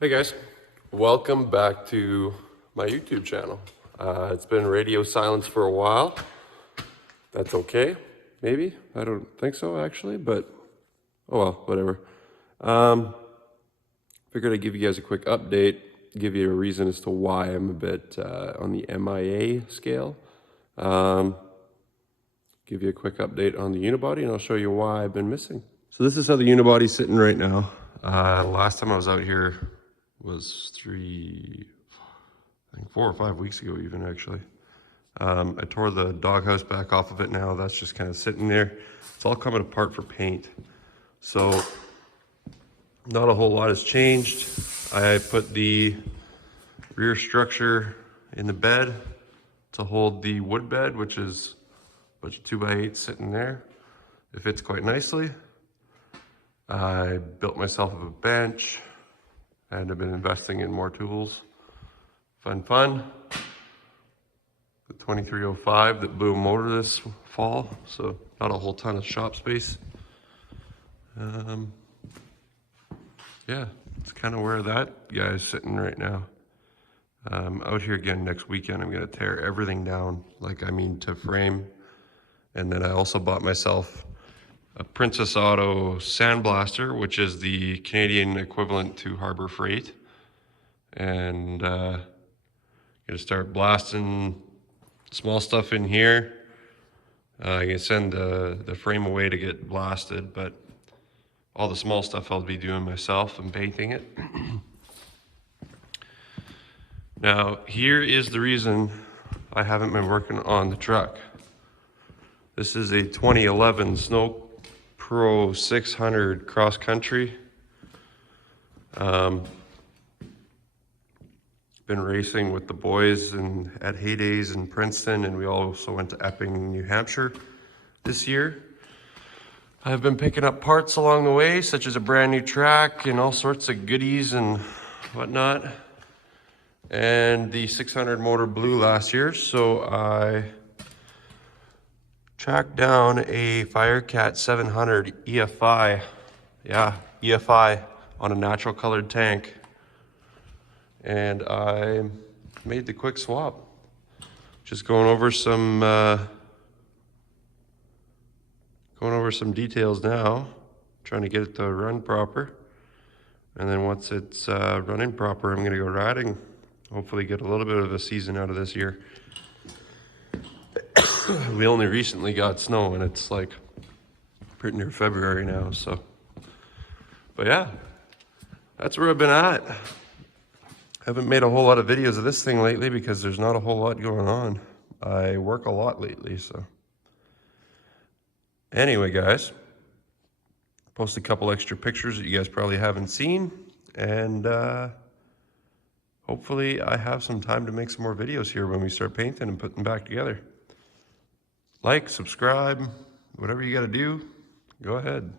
Hey guys, welcome back to my YouTube channel. It's been radio silence for a while. That's okay, maybe. I don't think so actually, but oh well, whatever. Figured I'd give you guys a quick update, give you a reason as to why I'm a bit on the MIA scale. Give you a quick update on the Unibody and I'll show you why I've been missing. So this is how the Unibody's sitting right now. Last time I was out here was 4 or 5 weeks ago even actually. I tore the doghouse back off of it now. That's just kind of sitting there. It's all coming apart for paint. So not a whole lot has changed. I put the rear structure in the bed to hold the wood bed, which is a bunch of 2x8 sitting there. It fits quite nicely. I built myself a bench and I've been investing in more tools. Fun. The 2305 that blew a motor this fall, so not a whole ton of shop space. Yeah, it's kind of where that guy is sitting right now. Out here again next weekend, I'm gonna tear everything down, to frame. And then I also bought myself a Princess Auto sandblaster, which is the Canadian equivalent to Harbor Freight. And gonna start blasting small stuff in here. I can send the frame away to get blasted, but all the small stuff I'll be doing myself and painting it. Now, here is the reason I haven't been working on the truck. This is a 2011 Sno-Pro 600 cross country. Been racing with the boys at Heydays in Princeton, and we also went to Epping, New Hampshire this year. I've been picking up parts along the way, such as a brand new track and all sorts of goodies and whatnot. And the 600 motor blew last year, so I tracked down a Firecat 700 EFI. Yeah, EFI on a natural colored tank. And I made the quick swap. Just going over some details now, trying to get it to run proper. And then once it's running proper, I'm gonna go riding. Hopefully get a little bit of a season out of this year. We only recently got snow and it's like pretty near February now, so. But yeah, that's where I've been at. Haven't made a whole lot of videos of this thing lately because there's not a whole lot going on. I work a lot lately, so. Anyway, guys, post a couple extra pictures that you guys probably haven't seen, and hopefully I have some time to make some more videos here when we start painting and putting them back together. Like, subscribe, whatever you gotta do, go ahead.